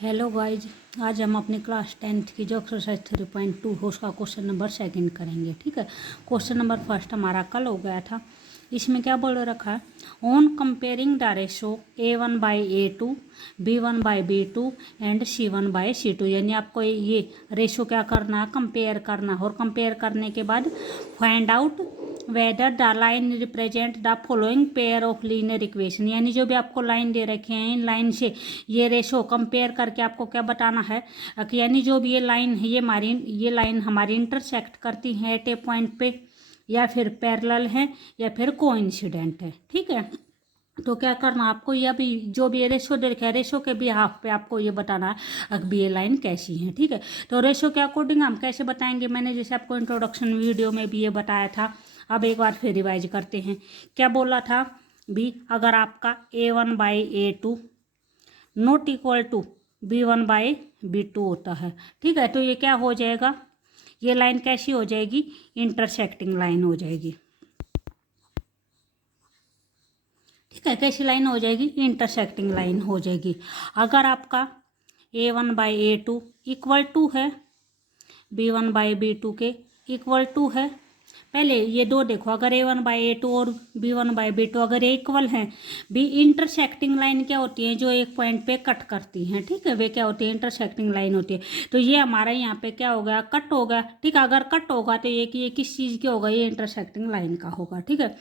Hello guys, आज हम अपनी क्लास 10th की जो एक्सरसाइज 3.2 है उसका क्वेश्चन नंबर सेकंड करेंगे। ठीक है, क्वेश्चन नंबर फर्स्ट हमारा कल हो गया था। इसमें क्या बोल रखा है, on comparing the ratio A1/A2, B1/B2 and C1/C2। यानी आपको ये रेशो क्या करना है, कंपेयर करना है। और कंपेयर करने के बाद find out whether the line represent the following pair of linear equation. यानी जो भी आपको लाइन दे रखे हैं, इन लाइन से ये रेशो कंपेयर करके आपको क्या बताना है कि यानी जो भी ये लाइन है, ये लाइन हमारी इंटरसेक्ट करती है एट ए पॉइंट पे, या फिर पैरेलल है, या फिर कोइंसिडेंट है। ठीक है, तो क्या करना आपको, ये भी जो भी रेशो दे रखा है, रेशो के भी हाफ पे आपको ये बताना है कि ये लाइन कैसी है। ठीक है, तो रेशो के अकॉर्डिंग हम कैसे बताएंगे, मैंने जैसे आपको इंट्रोडक्शन वीडियो में भी ये बताया था। अब एक बार फिर रिवाइज करते हैं। क्या बोला था भी, अगर आपका A1/A2 not equal to B1/B2 होता है, ठीक है, तो ये क्या हो जाएगा, ये लाइन कैसी हो जाएगी, इंटरसेक्टिंग लाइन हो जाएगी। ठीक है, कैसी लाइन हो जाएगी, इंटरसेक्टिंग लाइन हो जाएगी। अगर आपका A1/A2 इक्वल टू है B1/B2 के इक्वल टू है, पहले ये दो देखो, अगर A1/A2 और B1/B2 अगर ये इक्वल हैं, भी इंटरसेक्टिंग लाइन क्या होती है, जो एक पॉइंट पे कट करती हैं। ठीक है, वे क्या होती है, इंटरसेक्टिंग लाइन होती है। तो ये हमारा यहाँ पे क्या हो गया, कट हो गया। ठीक है, अगर कट होगा तो ये किस चीज़ के होगा, ये इंटरसेक्टिंग लाइन का होगा। ठीक है,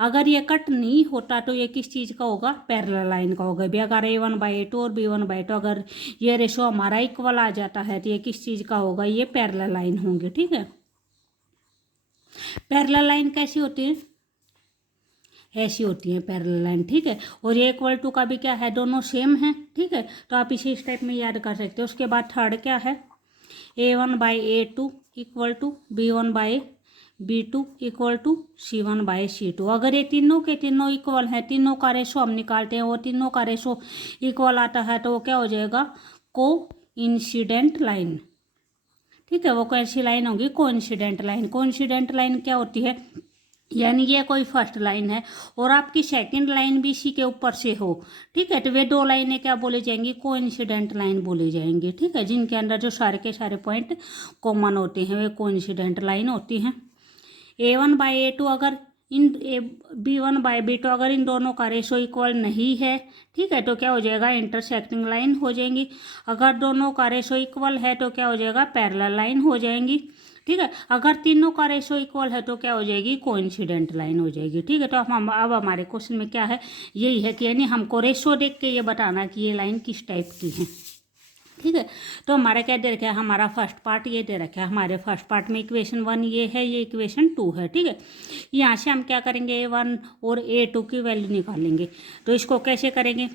अगर ये कट नहीं होता तो ये किस चीज़ का होगा, पैरेलल लाइन का होगा। भी अगर A1/A2 और B1/2 अगर ये रेशो हमारा इक्वल आ जाता है तो ये किस चीज़ का होगा, ये पैरेलल लाइन होंगे। ठीक है, पैरेलल लाइन कैसी होती है, ऐसी होती है पैरेलल लाइन। ठीक है, और ये इक्वल टू का भी क्या है, दोनों सेम है। ठीक है, तो आप इसे इस टाइप में याद कर सकते हो। उसके बाद थर्ड क्या है, A1/A2 equal to B1/B2 equal to C1/C2। अगर ये तीनों के तीनों इक्वल हैं, तीनों का रेशो हम निकालते हैं, वो तीनों का रेशो इक्वल आता है, तो वो क्या हो जाएगा, को इंसिडेंट लाइन। ठीक है, वो कैसी लाइन होगी, कोइंसिडेंट लाइन। कोइंसिडेंट लाइन क्या होती है, यानी ये कोई फर्स्ट लाइन है और आपकी सेकंड लाइन भी इसी के ऊपर से हो। ठीक है, तो वे दो लाइनें क्या बोली जाएंगी, कोइंसिडेंट लाइन बोली जाएंगी। ठीक है, जिनके अंदर जो सारे के सारे पॉइंट कॉमन होते हैं वे कोइंसिडेंट लाइन होती हैं। A1/A2 अगर इन B1/B2 अगर इन दोनों का रेशो इक्वल नहीं है, ठीक है, तो क्या हो जाएगा, इंटरसेक्टिंग लाइन हो जाएंगी। अगर दोनों का रेशो इक्वल है तो क्या हो जाएगा, पैरेलल लाइन हो जाएंगी। ठीक है, अगर तीनों का रेशो इक्वल है तो क्या हो जाएगी, कोइंसिडेंट लाइन हो जाएगी। ठीक है, तो अब हमारे क्वेश्चन में क्या है, यही है कि यानी हमको रेशो देख के ये बताना कि ये लाइन किस टाइप की है। ठीक है, तो हमारा क्या दे रखा है, हमारा फर्स्ट पार्ट ये दे रखा है। हमारे फर्स्ट पार्ट में इक्वेशन 1 ये है, ये इक्वेशन 2 है। ठीक है, यहाँ से हम क्या करेंगे, A1 और A2 की वैल्यू निकालेंगे। तो इसको कैसे करेंगे,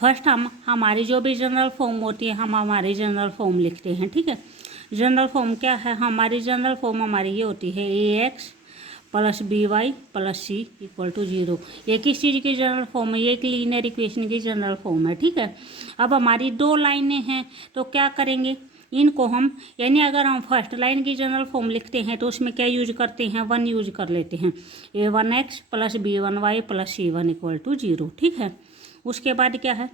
फर्स्ट हम हमारी जो भी जनरल फॉर्म होती है, हम हमारी जनरल फॉर्म लिखते हैं। ठीक है, जनरल फॉर्म क्या है, हमारी जनरल फॉर्म हमारी ये होती है, AX + BY + C = 0। ये किस चीज़ की जनरल फॉर्म है, ये एक लीनियर इक्वेशन की जनरल फॉर्म है। ठीक है, अब हमारी दो लाइनें हैं तो क्या करेंगे, इनको हम, यानी अगर हम फर्स्ट लाइन की जनरल फॉर्म लिखते हैं तो उसमें क्या यूज करते हैं, 1 यूज कर लेते हैं। A1X + B1Y + C1 = 0। ठीक है, उसके बाद क्या है,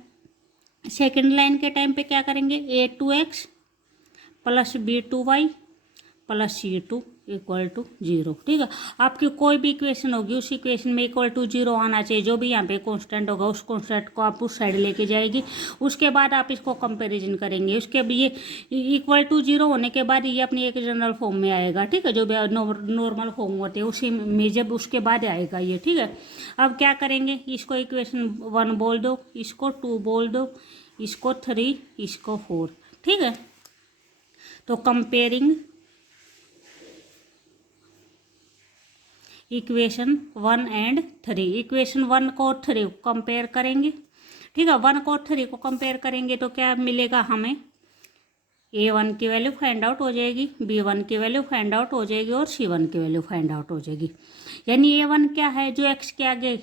सेकेंड लाइन के टाइम पे क्या करेंगे, A2X + B2Y + C2 = 0। ठीक है, आपकी कोई भी इक्वेशन होगी उस इक्वेशन में =0 आना चाहिए। जो भी यहाँ पे कांस्टेंट होगा उस कांस्टेंट को आप उस साइड लेके जाएगी। उसके बाद आप इसको कंपैरिजन करेंगे, उसके भी ये =0 होने के बाद ये अपनी एक जनरल फॉर्म में आएगा। ठीक है, जो भी नॉर्मल फॉर्म होते हैं उसी में जब उसके बाद आएगा ये। ठीक है, अब क्या करेंगे, इसको इक्वेशन 1 बोल दो, इसको 2 बोल दो, इसको 3, इसको 4। ठीक है, तो कंपेयरिंग इक्वेशन 1 एंड 3, इक्वेशन 1 को 3 को कंपेयर करेंगे। ठीक है, 1 को 3 को कंपेयर करेंगे तो क्या मिलेगा हमें, A1 की वैल्यू फाइंड आउट हो जाएगी, B1 की वैल्यू फाइंड आउट हो जाएगी और C1 की वैल्यू फाइंड आउट हो जाएगी। यानी A1 क्या है, जो x के आगे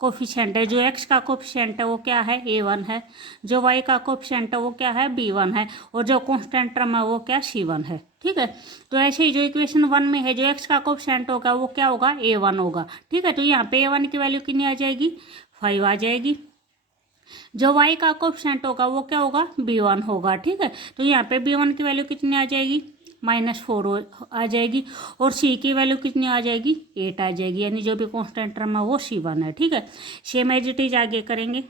कोफिशिएंट है, जो x का कोफिशिएंट है वो क्या है, A1 है। जो y का कोफिशिएंट है वो क्या है, B1 है। और जो कांस्टेंट टर्म है वो क्या, C1 है। ठीक है, तो ऐसे ही जो इक्वेशन 1 में है, जो x का कोफिशिएंट होगा वो क्या होगा, A1 होगा। ठीक है, तो यहाँ पे A1 की वैल्यू कितनी आ जाएगी, 5 आ जाएगी। जो y का कोफिशिएंट होगा वो क्या होगा, b1 होगा। ठीक है, तो यहाँ पे b1 की वैल्यू कितनी आ जाएगी, -4 आ जाएगी, और c की वैल्यू कितनी आ जाएगी, 8 आ जाएगी, यानी जो भी कांस्टेंट टर्म है वो c1 है। ठीक है, सेम एज इट इज आगे करेंगे,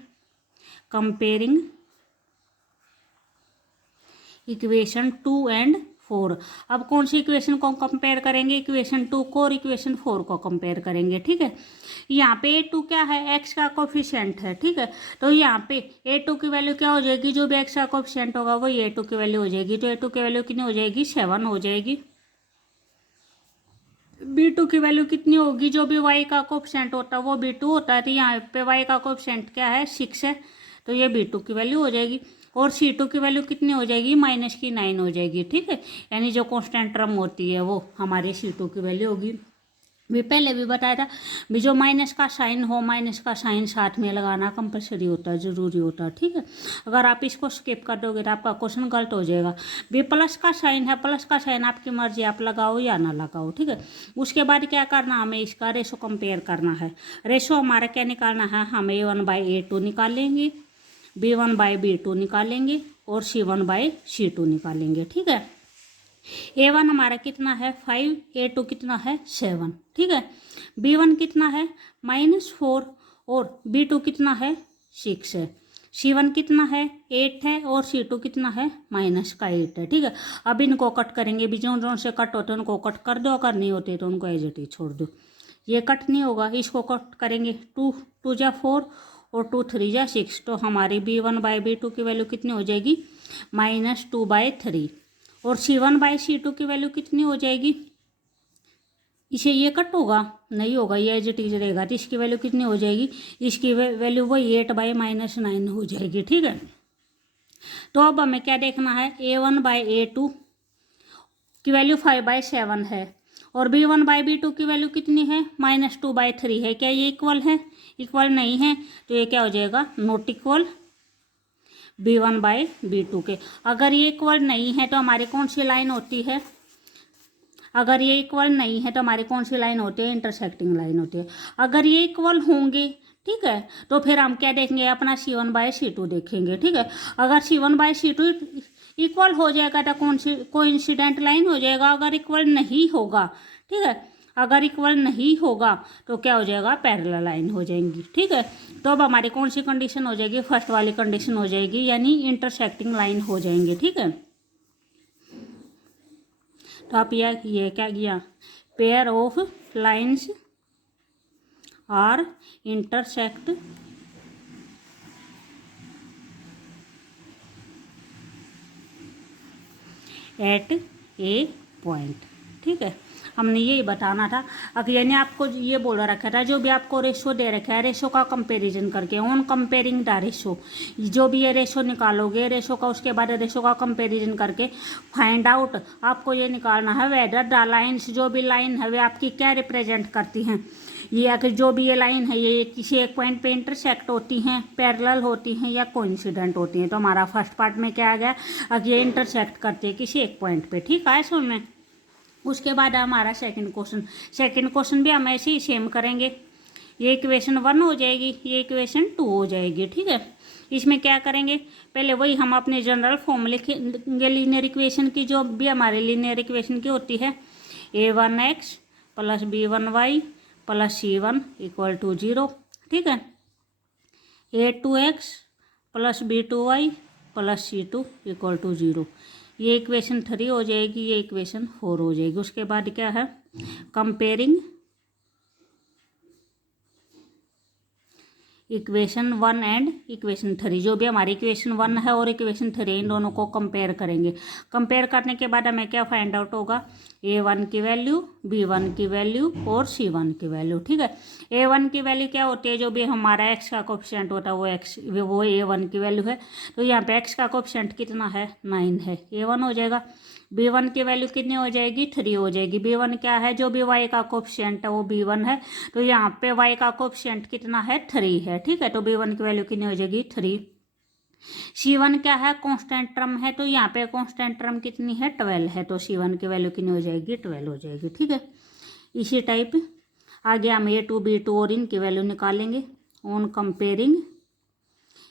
कंपेयरिंग इक्वेशन 2 एंड 4। अब कौन सी इक्वेशन को कंपेयर करेंगे, इक्वेशन 2 को और इक्वेशन 4 को कंपेयर करेंगे। ठीक है, यहाँ पे a2 क्या है, x का कोफिशिएंट है। ठीक है, तो यहाँ पे a2 की वैल्यू क्या हो जाएगी, जो भी x का कोफिशिएंट होगा वो a2 की वैल्यू हो जाएगी। तो a2 की वैल्यू कितनी हो जाएगी, 7 हो जाएगी। b2 की वैल्यू कितनी होगी, जो भी y का कोफिशिएंट होता है वो b2 होता है, तो यहाँ पे y का कोफिशिएंट क्या है, 6 है, तो ये b2 की वैल्यू हो जाएगी। और c2 की वैल्यू कितनी हो जाएगी, -9 हो जाएगी। ठीक है, यानी जो कांस्टेंट टर्म होती है वो हमारी c2 की वैल्यू होगी। भी पहले भी बताया था, भी जो माइनस का साइन हो, माइनस का साइन साथ में लगाना कंपलसरी होता है, ज़रूरी होता है। ठीक है, अगर आप इसको स्किप कर दोगे तो आपका क्वेश्चन गलत हो जाएगा। भी प्लस का साइन है, प्लस का साइन आपकी मर्जी, आप लगाओ या ना लगाओ। ठीक है, उसके बाद क्या करना, हमें इसका रेशो कंपेयर करना है। रेशो हमारा क्या निकालना है, हम a1/a2 निकालेंगे, b1/b2 निकालेंगे और c1/c2 निकालेंगे। ठीक है, a1 हमारा कितना है, 5, a2 कितना है, 7। ठीक है, b1 कितना है, -4, और b2 कितना है, 6 है। c1 कितना है, 8 है, और c2 कितना है, -8 है। ठीक है, अब इनको कट करेंगे, भी जो से कट होते हैं उनको कट कर दो, अगर नहीं होते तो उनको एज इट इज छोड़ दो। ये कट नहीं होगा, इसको कट करेंगे, 2 जा 4 और 2 3 जा 6, तो हमारी b1/b2 की वैल्यू कितनी हो जाएगी, -2/3। और c1/c2 की वैल्यू कितनी हो जाएगी, इसे ये कट होगा, नहीं होगा, ये एज इट इज रहेगा, तो इसकी वैल्यू कितनी हो जाएगी, इसकी वैल्यू वही 8/-9 हो जाएगी। ठीक है, तो अब हमें क्या देखना है, a1/a2 की वैल्यू 5/7 है, और b1/b2 की वैल्यू कितनी है, -2/3 है। क्या ये इक्वल है, इक्वल नहीं है, तो ये क्या हो जाएगा, नॉट इक्वल b1/b2 के। अगर ये इक्वल नहीं है तो हमारी कौन सी लाइन होती है, अगर ये इक्वल नहीं है तो हमारी कौन सी लाइन होती है, इंटरसेक्टिंग लाइन होती है। अगर ये इक्वल होंगे, ठीक है, तो फिर हम क्या देखेंगे, अपना c1/c2 देखेंगे। ठीक है, अगर c1/c2 इक्वल हो जाएगा तो कौन सी कोइंसिडेंट लाइन हो जाएगा। अगर इक्वल नहीं होगा, ठीक है, अगर इक्वल नहीं होगा तो क्या हो जाएगा, पैरेलल लाइन हो जाएंगी। ठीक है, तो अब हमारी कौन सी कंडीशन हो जाएगी, फर्स्ट वाली कंडीशन हो जाएगी, यानी इंटरसेक्टिंग लाइन हो जाएंगे। ठीक है, तो आप ये क्या किया, pair of lines are intersect at a point. ठीक है, हमने यही बताना था। अगर यानी आपको ये बोल रखा था, जो भी आपको रेशो दे रखा है, रेशो का कंपैरिजन करके, ऑन कंपेयरिंग द रेशो, जो भी ये रेशो निकालोगे, रेशो का उसके बाद रेशो का कंपैरिजन करके फाइंड आउट, आपको ये निकालना है वेदर द लाइन्स, जो भी लाइन है वे आपकी क्या रिप्रेजेंट करती हैं। ये अगर जो भी ये लाइन है ये किसी एक पॉइंट पे इंटरसेक्ट होती हैं, पैरेलल होती हैं या कोइंसिडेंट होती हैं। तो हमारा फर्स्ट पार्ट में क्या आ गया, अगर ये इंटरसेक्ट करती है किसी एक पॉइंट पे। ठीक है, समझ में। उसके बाद हमारा सेकंड क्वेश्चन भी हम ऐसे ही सेम करेंगे। ये इक्वेशन 1 हो जाएगी, ये इक्वेशन 2 हो जाएगी। ठीक है, इसमें क्या करेंगे, पहले वही हम अपने जनरल फॉर्म लिखेंगे लीनियर इक्वेशन की, जो भी हमारे लीनियर इक्वेशन की होती है, a1x + b1y + c1 = 0। ठीक है, a2x + b2y + c2 = 0। ये इक्वेशन 3 हो जाएगी, ये इक्वेशन 4 हो जाएगी। उसके बाद क्या है, कंपेयरिंग इक्वेशन 1 एंड इक्वेशन 3, जो भी हमारी इक्वेशन 1 है और इक्वेशन 3 इन दोनों को कंपेयर करेंगे। कंपेयर करने के बाद हमें क्या फाइंड आउट होगा, a1 की वैल्यू, b1 की वैल्यू और c1 की वैल्यू। ठीक है, a1 की वैल्यू क्या होती है, जो भी हमारा x का कोफिशिएंट होता है वो a1 की वैल्यू है। तो यहाँ पे x का कोफिशिएंट कितना है, 9 है, a1 हो जाएगा। b1 की वैल्यू कितनी हो जाएगी, 3 हो जाएगी। b1 क्या है, जो भी y का कोफिशिएंट है वो b1 है, तो यहाँ पे y का कोफिशिएंट कितना है, 3 है। ठीक है, तो b1 की वैल्यू कितनी हो जाएगी, 3। c1 क्या है, कांस्टेंट टर्म है, तो यहाँ पे कांस्टेंट टर्म कितनी है, 12 है, तो c1 की वैल्यू कितनी हो जाएगी, 12 हो जाएगी। ठीक है, इसी टाइप आगे हम a2 b2 और इनकी वैल्यू निकालेंगे on comparing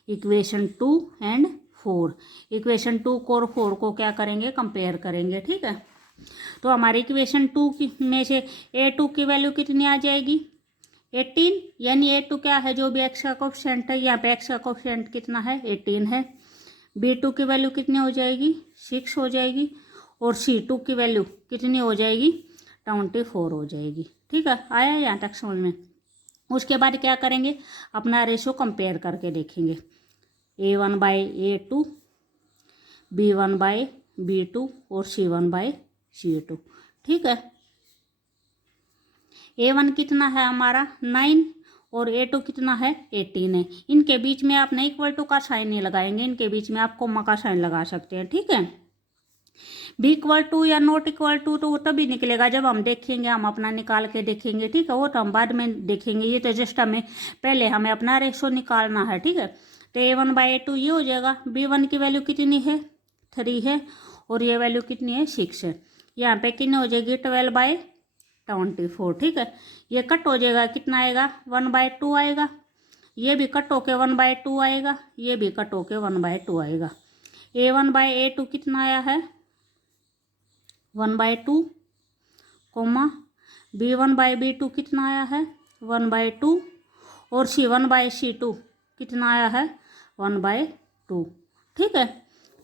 equation 2 and 4। Equation 2 को और 4 को क्या करेंगे, कंपेयर करेंगे, ठीक है। तो हमारी इक्वेशन 2 की में से A2 की वैल्यू कितनी आ जाएगी, 18, यानी A2 क्या है, जो भी एक्स का कोफिशिएंट है, यहाँ पे एक्स का कोफिशिएंट कितना है, 18 है। B2 की वैल्यू कितनी हो जाएगी, 6 हो जाएगी, और C2 की वैल्यू कितनी हो जाएगी, 24 हो जाएगी, ठीक है। आया यहाँ तक समझ में। उसके बाद क्या करेंगे, अपना रेशो कंपेयर करके देखेंगे, A1/A2, B1/B2 और C1/C2, ठीक है। A1 कितना है हमारा 9 और A2 कितना है 18 है। इनके बीच में आप नहीं इक्वल टू का साइन नहीं लगाएंगे, इनके बीच में आप कॉमा का साइन लगा सकते हैं, ठीक है। बी इक्वल टू या नॉट इक्वल टू तो वो तभी निकलेगा जब हम देखेंगे, हम अपना निकाल के देखेंगे, ठीक है। वो तो हम बाद में देखेंगे, ये तो जस्ट हमें अपना रेशो निकालना है, ठीक है। तो A1/A2 ये हो जाएगा। B1 की वैल्यू कितनी है, 3 है, और ये वैल्यू कितनी है, 6 है। यहाँ पे कितनी हो जाएगी, 12/24, ठीक है। ये कट हो जाएगा, कितना आएगा, 1/2 आएगा। ये भी कट होके 1/2 आएगा, ये भी कट होके 1/2 आएगा। A1/A2 कितना आया है, 1/2, कोमा B1/B2 कितना आया है, 1/2, और C1/C2 कितना आया है, 1/2, ठीक है।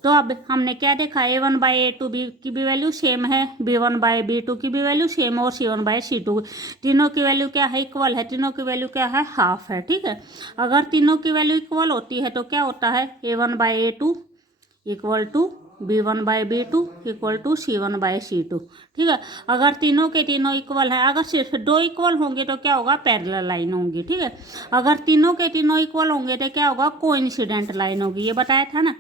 तो अब हमने क्या देखा, A1/A2 की भी वैल्यू सेम है, B1/B2 की भी वैल्यू सेम है, और C1/C2 तीनों की वैल्यू क्या है, इक्वल है। तीनों की वैल्यू क्या है, हाफ है, ठीक है। अगर तीनों की वैल्यू इक्वल होती है तो क्या होता है, A1/A2 equal to B1/B2 equal to C1/C2, ठीक है। अगर तीनों के तीनों इक्वल है, अगर सिर्फ 2 इक्वल होंगे तो क्या होगा, पैरेलल लाइन होंगी, ठीक है। अगर तीनों के तीनों इक्वल होंगे तो क्या होगा, कोइंसिडेंट लाइन होगी, ये बताया था ना।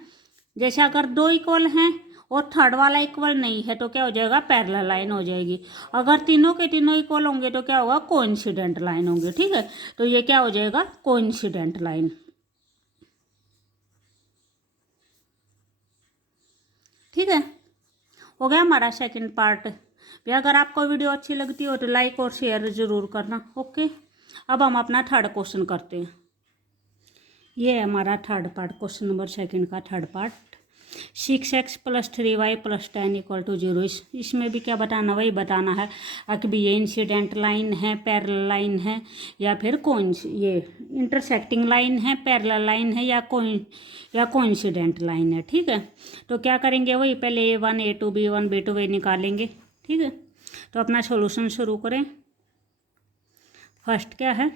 जैसे अगर 2 इक्वल हैं और थर्ड वाला इक्वल नहीं है तो क्या हो जाएगा, पैरेलल लाइन हो जाएगी। अगर तीनों के तीनों इक्वल होंगे तो क्या होगा, कोइंसिडेंट लाइन होगी, ठीक है। तो ये क्या हो जाएगा, कोइंसिडेंट लाइन, ठीक है। हो गया हमारा सेकंड पार्ट भी। अगर आपको वीडियो अच्छी लगती हो तो लाइक और शेयर ज़रूर करना, ओके। अब हम अपना थर्ड क्वेश्चन करते हैं। ये है हमारा third part, question number second का थर्ड पार्ट। 6x + 3y + 10 = 0। इसमें भी क्या बताना, वही बताना है कि भी ये इंसिडेंट लाइन है, पैरेलल लाइन है, या फिर ये इंटरसेक्टिंग लाइन है, पैरेलल लाइन है, या कोइंसिडेंट लाइन है, ठीक है। तो क्या करेंगे, वही पहले A1 A2 B1 B2 वही निकालेंगे, ठीक है। तो अपना सॉल्यूशन शुरू करें। फर्स्ट क्या है,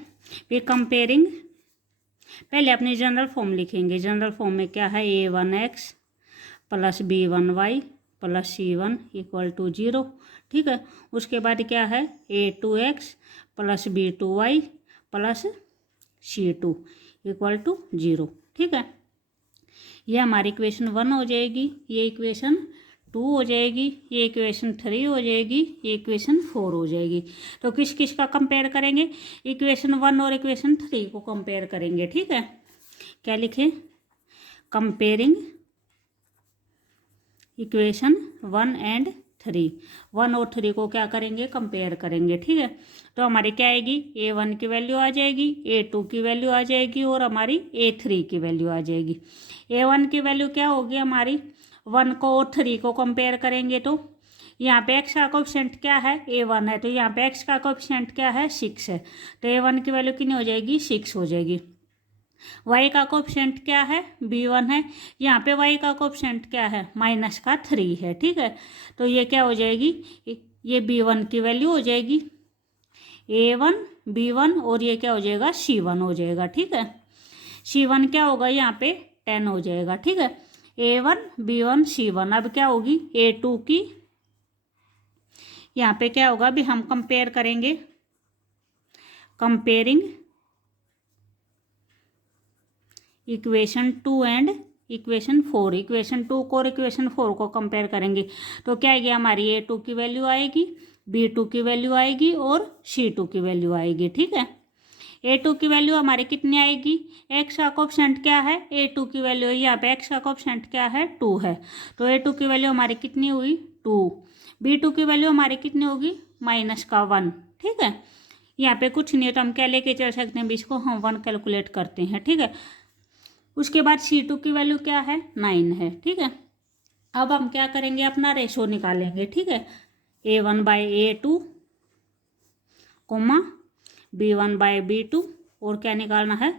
भी कंपेयरिंग, पहले अपनी जनरल फॉर्म लिखेंगे। जनरल फॉर्म में क्या है, A1x + B1y + C1 = 0, ठीक है। उसके बाद क्या है, A2x + B2y + C2 = 0, ठीक है। ये हमारी इक्वेशन 1 हो जाएगी, ये इक्वेशन 2 हो जाएगी, ये इक्वेशन 3 हो जाएगी, ये इक्वेशन 4 हो जाएगी। तो किस किस का कंपेयर करेंगे, इक्वेशन 1 और इक्वेशन 3 को कंपेयर करेंगे, ठीक है। क्या लिखें, कंपेयरिंग इक्वेशन 1 एंड 3, 1 और 3 को क्या करेंगे, कंपेयर करेंगे, ठीक है। तो हमारी क्या आएगी, A1 की वैल्यू आ जाएगी, A2 की वैल्यू आ जाएगी, और हमारी A3 की वैल्यू आ जाएगी। A1 की वैल्यू क्या होगी हमारी, 1 को और 3 को कंपेयर करेंगे तो यहाँ पे x का कोएफिशिएंट क्या है, A1 है, तो यहाँ पे x का कोएफिशिएंट क्या है, 6 है। तो A1 की वैल्यू कितनी हो जाएगी, 6 हो जाएगी। y का कोएफिशिएंट क्या है, B1 है, यहाँ पे y का कोएफिशिएंट क्या है, -3 है, ठीक है। तो ये क्या हो जाएगी, ये B1 की वैल्यू हो जाएगी A1 B1, और ये क्या हो जाएगा, C1 हो जाएगा, ठीक है। C1 क्या होगा, यहाँ पे 10 हो जाएगा, ठीक है। A1 B1 C1। अब क्या होगी, A2 की, यहाँ पे क्या होगा, भी हम कंपेयर करेंगे, comparing equation 2 and equation 4। Equation 2 को और इक्वेशन 4 को कंपेयर करेंगे तो क्या आएगी, हमारी A2 की वैल्यू आएगी, B2 की वैल्यू आएगी, और C2 की वैल्यू आएगी, ठीक है। A2 की वैल्यू हमारी कितनी आएगी, x का कोएफिशिएंट क्या है, A2 की वैल्यू, यहाँ पे x का कोएफिशिएंट क्या है, 2 है, तो A2 की वैल्यू हमारी कितनी हुई, 2। B2 की वैल्यू हमारी कितनी होगी, -1, ठीक है। यहाँ पे कुछ नहीं है तो हम क्या लेके चल सकते हैं, इसको हम 1 कैलकुलेट करते हैं, ठीक है। उसके बाद C2 की वैल्यू क्या है 9 है, ठीक है। अब हम क्या करेंगे, अपना रेशो निकालेंगे, ठीक है। A1/A2 कोमा B1/B2 और क्या निकालना है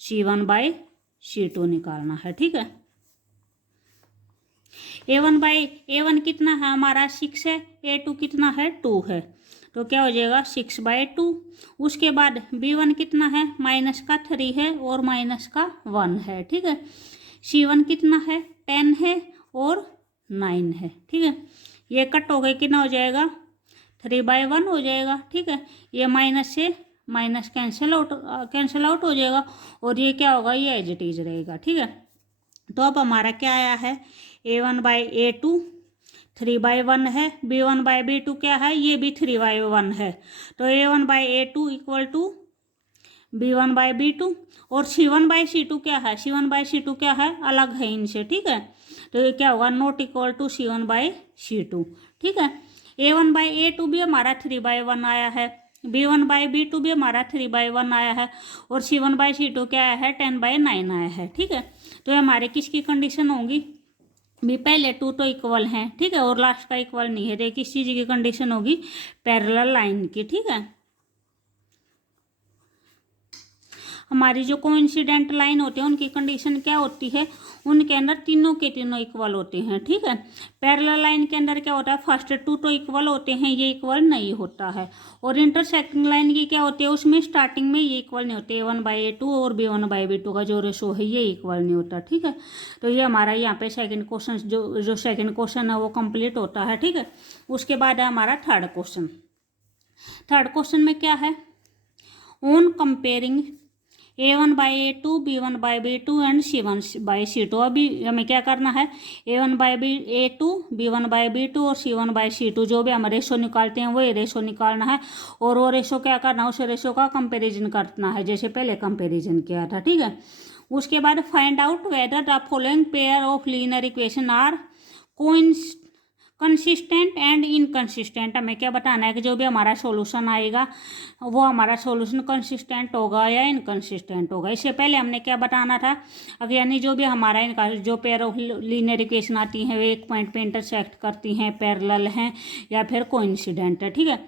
C1/C2 निकालना है, ठीक है। A1 कितना है हमारा 6 है, A2 कितना है 2 है, तो क्या हो जाएगा 6/2। उसके बाद B1 कितना है माइनस का 3 है और माइनस का 1 है, ठीक है। C1 कितना है 10 है और 9 है, ठीक है। ये कट हो गए, कितना हो जाएगा 3/1 हो जाएगा, ठीक है। ये माइनस से माइनस कैंसिल आउट हो जाएगा और ये क्या होगा, ये एज इट इज रहेगा, ठीक है। तो अब हमारा क्या आया है A1/A2 3/1 है, B1/B2 क्या है, ये भी 3/1 है, तो A1/A2 इक्वल टू B1/B2 और C1/C2 क्या है, C1/C2 क्या है अलग है इनसे, ठीक है। तो ये क्या होगा नॉट इक्वल टू C1/C2, ठीक है। A1/A2 भी हमारा 3/1 आया है, B1/B2 भी हमारा 3/1 आया है और C1/C2 क्या आया है 10/9 आया है, ठीक है। तो ये हमारे किसकी कंडीशन होंगी, भी पहले 2 तो इक्वल हैं, ठीक है, और लास्ट का इक्वल नहीं है, तो किस चीज़ की कंडीशन होगी पैरेलल लाइन की, ठीक है। हमारी जो कोइंसिडेंट लाइन होती है उनकी कंडीशन क्या होती है, उनके अंदर तीनों के तीनों इक्वल होते हैं, ठीक है। पैरेलल लाइन के अंदर क्या होता है फर्स्ट 2 तो इक्वल होते हैं, ये इक्वल नहीं होता है। और इंटरसेक्टिंग लाइन की क्या होती है, उसमें स्टार्टिंग में ये इक्वल नहीं होते, A1/A2 और B1/B2 का जो रेशो है ये इक्वल नहीं होता, ठीक है। तो ये हमारा यहाँ पे सेकेंड क्वेश्चन जो सेकेंड क्वेश्चन है वो कंप्लीट होता है, ठीक है। उसके बाद है हमारा थर्ड क्वेश्चन। थर्ड क्वेश्चन में क्या है, on comparing A1/A2 B1/B2 and C1/C2। अभी हमें क्या करना है A1/A2 B1/B2 और C1/C2 जो भी हम रेशो निकालते हैं वही रेशो निकालना है और वो रेशो क्या करना है, उस रेशो का कंपैरिजन करना है जैसे पहले कंपैरिजन किया था, ठीक है। उसके बाद find out whether the following pair of linear equation are consistent and inconsistent. हमें क्या बताना है कि जो भी हमारा सॉल्यूशन आएगा वो हमारा सॉल्यूशन कंसिस्टेंट होगा या इनकंसिस्टेंट होगा। इससे पहले हमने क्या बताना था, अब यानी जो भी हमारा इनका जो पेयर ऑफ लीनियर इक्वेशन आती हैं वे एक पॉइंट पे इंटरसेक्ट करती हैं, पैरेलल हैं या फिर कोइंसिडेंट है, ठीक है।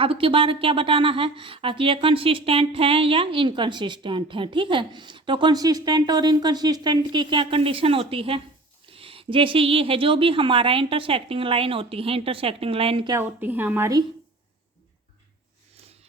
अब की बार क्या बताना है कि ये कंसिस्टेंट हैं या इनकंसिस्टेंट हैं, ठीक है। तो कंसिस्टेंट और इनकंसिस्टेंट की क्या कंडीशन होती है, जैसे ये है जो भी हमारा इंटरसेक्टिंग लाइन होती है, इंटरसेक्टिंग लाइन क्या होती है हमारी,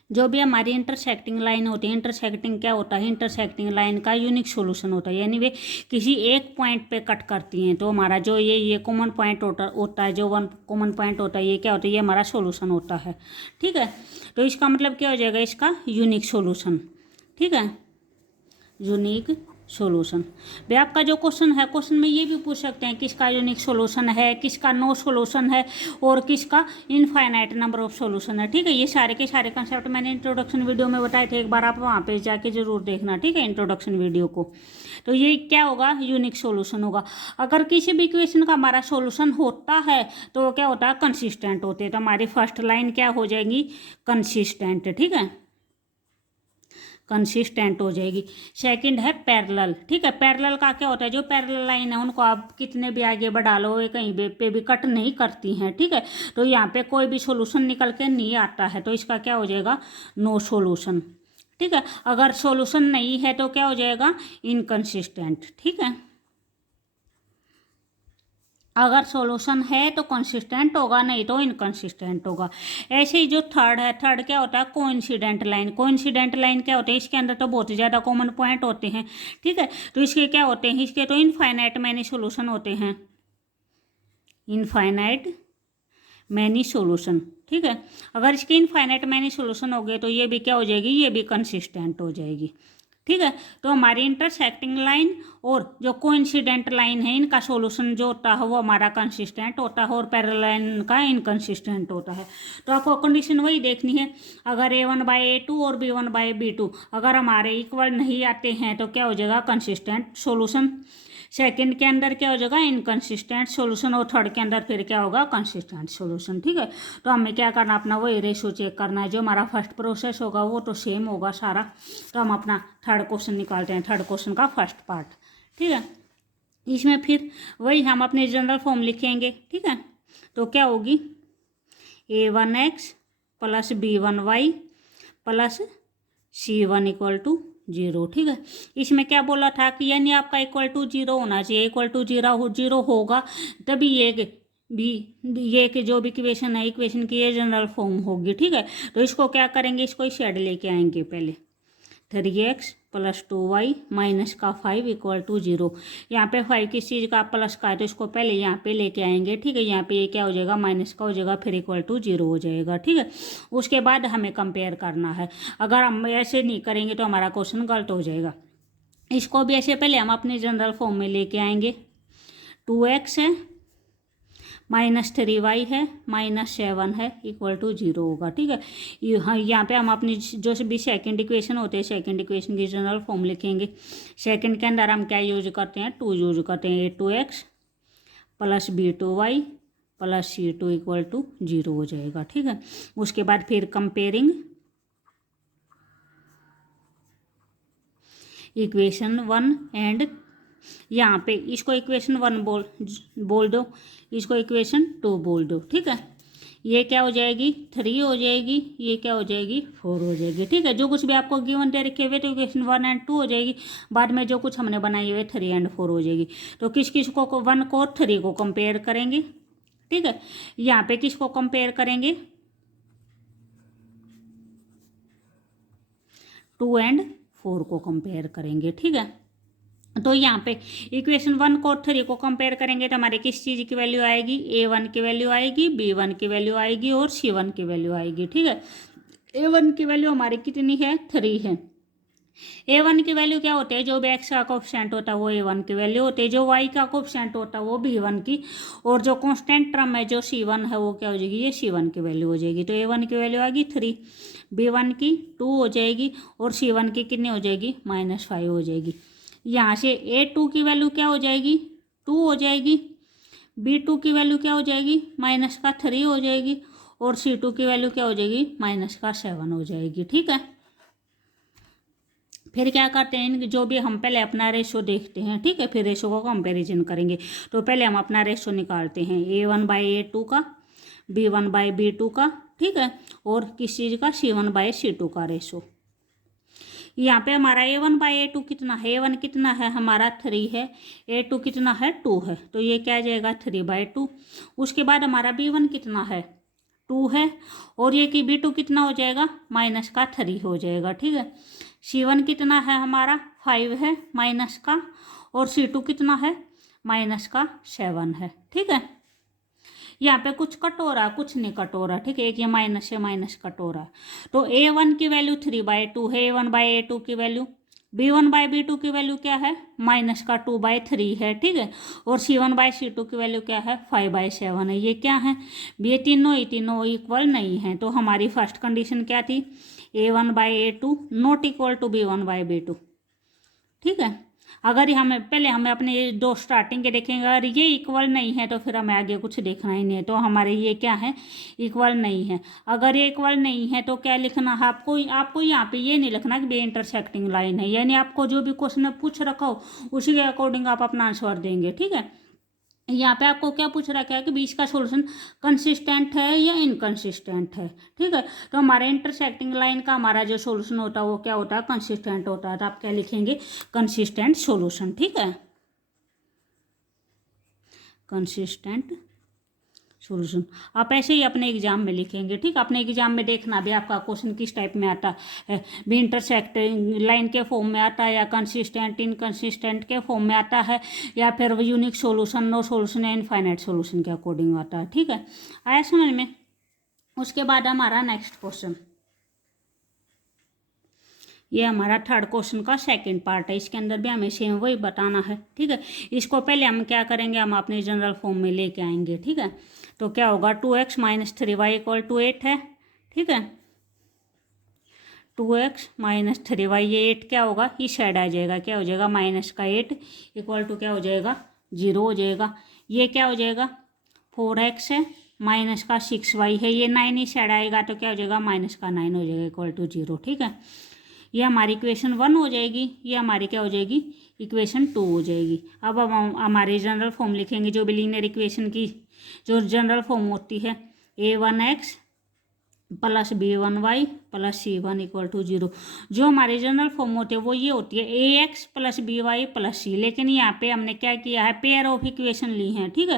जो भी हमारी इंटरसेक्टिंग लाइन होती है, इंटरसेक्टिंग क्या होता है, इंटरसेक्टिंग लाइन का यूनिक सॉल्यूशन होता है, यानी वे किसी एक पॉइंट पे कट करती हैं। तो हमारा जो ये कॉमन पॉइंट होता है, जो वन कॉमन पॉइंट होता है ये क्या होता है, ये हमारा सॉल्यूशन होता है, ठीक है। तो इसका मतलब क्या हो जाएगा, इसका यूनिक सॉल्यूशन, ठीक है, यूनिक सॉल्यूशन। भाई आपका जो क्वेश्चन है, क्वेश्चन में ये भी पूछ सकते हैं किसका यूनिक सॉल्यूशन है, किसका नो सॉल्यूशन है और किसका इनफाइनाइट नंबर ऑफ सॉल्यूशन है, ठीक है। ये सारे के सारे कंसेप्ट मैंने इंट्रोडक्शन वीडियो में बताए थे, एक बार आप वहाँ पे जाके जरूर देखना, ठीक है, इंट्रोडक्शन वीडियो को। तो ये क्या होगा, यूनिक सॉल्यूशन होगा। अगर किसी भी इक्वेशन का हमारा सॉल्यूशन होता है तो वो क्या होता है, कंसिस्टेंट होते हैं। तो हमारी फर्स्ट लाइन क्या हो जाएगी, कंसिस्टेंट, ठीक है, कंसिस्टेंट हो जाएगी। सेकंड है पैरेलल, ठीक है। पैरेलल का क्या होता है, जो पैरेलल लाइन है उनको आप कितने भी आगे बढ़ा लो वे कहीं पे भी कट नहीं करती हैं, ठीक है। तो यहाँ पे कोई भी सॉल्यूशन निकल के नहीं आता है, तो इसका क्या हो जाएगा, नो सॉल्यूशन, ठीक है। अगर सॉल्यूशन नहीं है तो क्या हो जाएगा, इनकंसिस्टेंट, ठीक है। अगर सॉल्यूशन है तो कंसिस्टेंट होगा, नहीं तो इनकंसिस्टेंट होगा। ऐसे ही जो थर्ड है, थर्ड क्या होता है, कोइंसिडेंट लाइन। कोइंसिडेंट लाइन क्या होते हैं, इसके अंदर तो बहुत ही ज़्यादा कॉमन पॉइंट होते हैं, ठीक है। तो इसके क्या होते हैं, इसके तो इनफाइनाइट मैनी सॉल्यूशन होते हैं, इनफाइनाइट मैनी सॉल्यूशन, ठीक है। अगर इसके इनफाइनाइट मैनी सॉल्यूशन हो गए तो ये भी क्या हो जाएगी, ये भी कंसिस्टेंट हो जाएगी, ठीक है। तो हमारी इंटरसेक्टिंग लाइन और जो कोइंसिडेंट लाइन है इनका सॉल्यूशन जो होता है वो हमारा कंसिस्टेंट होता है और पैरेलल लाइन का इनकंसिस्टेंट होता है। तो आपको कंडीशन वही देखनी है, अगर A1/A2 और B1/B2 अगर हमारे इक्वल नहीं आते हैं तो क्या हो जाएगा, कंसिस्टेंट सॉल्यूशन। सेकंड के अंदर क्या हो जाएगा, इनकंसिस्टेंट सॉल्यूशन और थर्ड के अंदर फिर क्या होगा, कंसिस्टेंट सॉल्यूशन, ठीक है। तो हमें क्या करना, अपना वही रेशो चेक करना है, जो हमारा फर्स्ट प्रोसेस होगा वो तो सेम होगा सारा। तो हम अपना थर्ड क्वेश्चन निकालते हैं, थर्ड क्वेश्चन का फर्स्ट पार्ट, ठीक है। इसमें फिर वही हम अपने जनरल फॉर्म लिखेंगे, ठीक है। तो क्या होगी a1x plus b1y plus c1 equal to 0, ठीक है। इसमें क्या बोला था कि यानी आपका इक्वल टू 0 होना चाहिए, इक्वल टू 0 होगा तभी ये कि जो भी इक्वेशन है, इक्वेशन की ये जनरल फॉर्म होगी, ठीक है। तो इसको क्या करेंगे, इसको शेड लेके आएंगे पहले 3x प्लस 2y माइनस का 5 इक्वल टू 0। यहाँ पे 5 किस चीज़ का प्लस का है तो इसको पहले यहाँ पे लेके आएंगे, ठीक है। यहाँ पे ये क्या हो जाएगा माइनस का हो जाएगा, फिर इक्वल टू 0 हो जाएगा, ठीक है। उसके बाद हमें कंपेयर करना है। अगर हम ऐसे नहीं करेंगे तो हमारा क्वेश्चन गलत हो जाएगा। इसको भी ऐसे पहले हम अपने जनरल फॉर्म में लेके आएंगे। 2x है माइनस 3y है माइनस 7 है इक्वल टू 0 होगा, ठीक है। यहाँ पे हम अपनी जो भी सेकंड इक्वेशन होते हैं, सेकंड इक्वेशन की जनरल फॉर्म लिखेंगे। सेकंड के अंदर हम क्या यूज करते हैं, 2 यूज करते हैं। a2x plus b2y plus c2 equal to 0 हो जाएगा, ठीक है। उसके बाद फिर कंपेयरिंग इक्वेशन 1 एंड यहाँ पे इसको इक्वेशन 1 बोल दो, इसको इक्वेशन 2 बोल दो, ठीक है। ये क्या हो जाएगी 3 हो जाएगी, ये क्या हो जाएगी 4 हो जाएगी, ठीक है। जो कुछ भी आपको गिवन दे रखे हुए तो इक्वेशन 1 एंड 2 हो जाएगी, बाद में जो कुछ हमने बनाई हुई 3 एंड 4 हो जाएगी। तो किस किस को 1 को 3 को कंपेयर करेंगे, ठीक है। यहाँ पे किसको कंपेयर करेंगे 2 एंड 4 को कंपेयर करेंगे, ठीक है। तो यहाँ पे इक्वेशन 1 को 3 को कंपेयर करेंगे तो हमारे किस चीज़ की वैल्यू आएगी, a1 की वैल्यू आएगी, b1 की वैल्यू आएगी और c1 की वैल्यू आएगी, ठीक है। a1 की वैल्यू हमारी कितनी है 3 है। a1 की वैल्यू क्या होती है, जो भी x का कोफिशिएंट होता है वो a1 की वैल्यू होती है, जो y का कोफिशिएंट होता है वो b1 की, और जो कांस्टेंट टर्म है जो c1 है वो क्या हो जाएगी, ये c1 की वैल्यू हो जाएगी। तो a1 की वैल्यू आएगी 3, b1 की 2 हो जाएगी और c1 की कितनी हो जाएगी -5 हो जाएगी। यहाँ से a2 की वैल्यू क्या हो जाएगी 2 हो जाएगी, b2 की वैल्यू क्या हो जाएगी -3 हो जाएगी और c2 की वैल्यू क्या हो जाएगी -7 हो जाएगी, ठीक है। फिर क्या करते हैं, जो भी हम पहले अपना रेशो देखते हैं, ठीक है, फिर रेशो को कंपैरिजन करेंगे। तो पहले हम अपना रेशो निकालते हैं a1/a2 का, b1/b2 का, ठीक है, और किस चीज़ का c1/c2 का रेशो। यहाँ पे हमारा a1/a2 कितना है, a1 कितना है हमारा 3 है, a2 कितना है 2 है, तो ये क्या आ जाएगा 3/2। उसके बाद हमारा b1 कितना है 2 है और ये कि b2 कितना हो जाएगा -3 हो जाएगा, ठीक है। c1 कितना है हमारा 5 है माइनस का, और c2 कितना है -7 है, ठीक है। यहाँ पे कुछ कट हो रहा कुछ नहीं कट हो रहा, ठीक है, एक ये माइनस से माइनस कट हो रहा है। तो a1 की वैल्यू 3/2 है, a1/a2 की वैल्यू, b1/b2 की वैल्यू क्या है -2/3 है, ठीक है, और c1/c2 की वैल्यू क्या है 5/7 है। ये क्या है, ये तीनों इक्वल नहीं है। तो हमारी फर्स्ट कंडीशन क्या थी, a1/a2 not equal to b1/b2, ठीक है। अगर हमें पहले हमें अपने ये दो स्टार्टिंग के देखेंगे, अगर ये इक्वल नहीं है तो फिर हमें आगे कुछ देखना ही नहीं है। तो हमारे ये क्या है इक्वल नहीं है। अगर ये इक्वल नहीं है तो क्या लिखना है आपको यहाँ पे ये नहीं लिखना कि बे इंटरसेक्टिंग लाइन है, यानी आपको जो भी क्वेश्चन पूछ रखा हो उसी के अकॉर्डिंग आप अपना आंसर देंगे, ठीक है। यहाँ पे आपको क्या पूछ रखा है कि बीच का सॉल्यूशन कंसिस्टेंट है या इनकंसिस्टेंट है, ठीक है। तो हमारे इंटरसेक्टिंग लाइन का हमारा जो सॉल्यूशन होता है वो क्या होता है कंसिस्टेंट होता है। तो आप क्या लिखेंगे कंसिस्टेंट सॉल्यूशन, ठीक है, कंसिस्टेंट सॉल्यूशन। आप ऐसे ही अपने एग्जाम में लिखेंगे, ठीक। अपने एग्जाम में देखना भी आपका क्वेश्चन किस टाइप में आता है, भी इंटरसेक्टिंग लाइन के फॉर्म में आता है या कंसिस्टेंट इनकंसिस्टेंट के फॉर्म में आता है या फिर यूनिक सॉल्यूशन नो सॉल्यूशन या इनफाइनाइट सॉल्यूशन के अकॉर्डिंग आता है, ठीक है। आया समझ में। उसके बाद हमारा नेक्स्ट क्वेश्चन, ये हमारा थर्ड क्वेश्चन का सेकंड पार्ट है। इसके अंदर भी हमें सेम वही बताना है, ठीक है। इसको पहले हम क्या करेंगे, हम अपने जनरल फॉर्म में लेके आएंगे, ठीक है। तो क्या होगा 2x - 3y = 8 है, ठीक है। 2x - 3y, ये 8 क्या होगा इस साइड आ जाएगा, क्या हो जाएगा -8 = क्या हो जाएगा 0 हो जाएगा। ये क्या हो जाएगा 4x है -6y है, ये 9 इस साइड आएगा तो क्या हो जाएगा -9 हो जाएगा = 0, ठीक है। ये हमारी इक्वेशन 1 हो जाएगी, ये हमारी क्या हो जाएगी इक्वेशन 2 हो जाएगी। अब हम हमारे जनरल फॉर्म लिखेंगे, जो भी लीनियर इक्वेशन की जो जनरल फॉर्म होती है, a1x plus b1y plus c1 equal to 0। जो हमारे जनरल फॉर्म होते हैं वो ये होती है ax plus by plus c, लेकिन यहाँ पे हमने क्या किया है, पेयर ऑफ इक्वेशन ली हैं, ठीक है।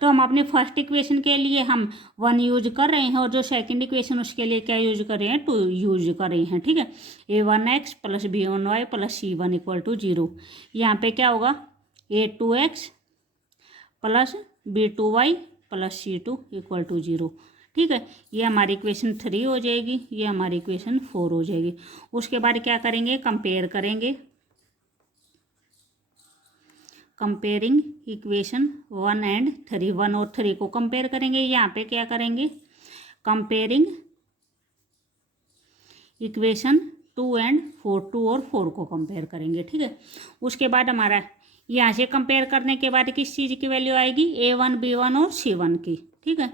तो हम अपने फर्स्ट इक्वेशन के लिए हम 1 यूज कर रहे हैं और जो सेकंड इक्वेशन उसके लिए क्या यूज कर रहे हैं, 2 यूज कर रहे हैं, ठीक है। a1x plus b1y plus c1 equal to 0। यहाँ पे क्या होगा, a2x plus b2y plus c2 equal to 0, ठीक है। ये हमारी इक्वेशन 3 हो जाएगी, ये हमारी इक्वेशन 4 हो जाएगी। उसके बाद क्या करेंगे, कंपेयर करेंगे, कंपेयरिंग इक्वेशन 1 एंड 3, 1 और 3 को कंपेयर करेंगे। यहाँ पे क्या करेंगे, कंपेयरिंग इक्वेशन 2 एंड 4, 2 और 4 को कंपेयर करेंगे, ठीक है। उसके बाद हमारा यहाँ से कंपेयर करने के बाद किस चीज़ की वैल्यू आएगी, a1 b1 और c1 की, ठीक है।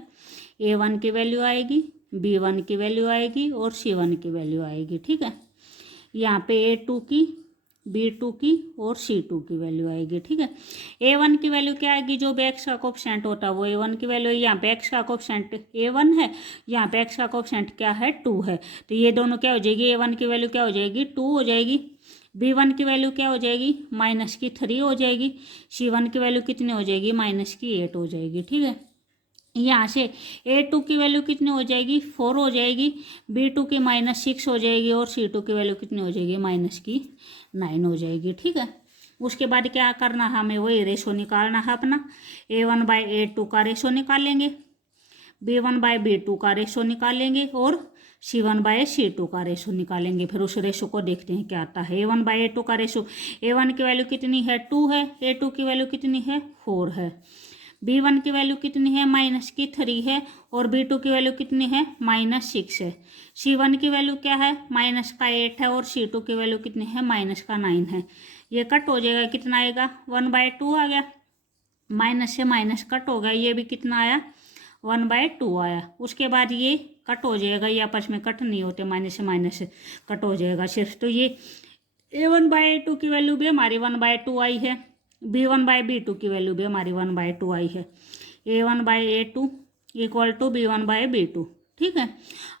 a1 की वैल्यू आएगी, b1 की वैल्यू आएगी और c1 की वैल्यू आएगी, ठीक है। यहाँ पे a2 की, b2 की और c2 की वैल्यू आएगी, ठीक है। a1 की वैल्यू क्या आएगी, जो भी x का कोएफिशिएंट होता है वो a1 की वैल्यू है। यहाँ पे x का कोएफिशिएंट a1 है, यहाँ पे x का कोएफिशिएंट क्या है, 2 है। तो ये दोनों क्या हो जाएगी, a1 की वैल्यू क्या हो जाएगी, 2 हो जाएगी। b1 की वैल्यू क्या हो जाएगी, -3 हो जाएगी। c1 की वैल्यू कितनी हो जाएगी, -8 हो जाएगी, ठीक है। यहाँ से a2 की वैल्यू कितनी हो जाएगी, 4 हो जाएगी। b2 की -6 हो जाएगी और c2 की वैल्यू कितनी हो जाएगी, -9 हो जाएगी, ठीक है। उसके बाद क्या करना है, हमें वही रेशो निकालना है अपना। a1/a2 का रेशो निकालेंगे, b1/b2 का रेशो निकालेंगे और c1/c2 का रेशो निकालेंगे। फिर उस रेशो को देखते हैं क्या आता है। a1/a2 का रेशो, a1 की वैल्यू कितनी है, 2 है। a2 की वैल्यू कितनी है, 4 है। b1 की वैल्यू कितनी है, -3 है और b2 की वैल्यू कितनी है, -6 है। c1 की वैल्यू क्या है, -8 है और c2 की वैल्यू कितनी है, -9 है। ये कट हो जाएगा, कितना आएगा, 1/2 आ गया। माइनस से माइनस कट हो गया, ये भी कितना आया, 1/2 आया। उसके बाद ये कट हो जाएगा, ये आपस में कट नहीं होते, माइनस से माइनस कट हो जाएगा सिर्फ। तो ये a1/a2 की वैल्यू भी हमारी 1/2 आई है, b1/b2 की वैल्यू भी हमारी 1/2 आई है। a1/a2 इक्वल टू b1/b2, ठीक है।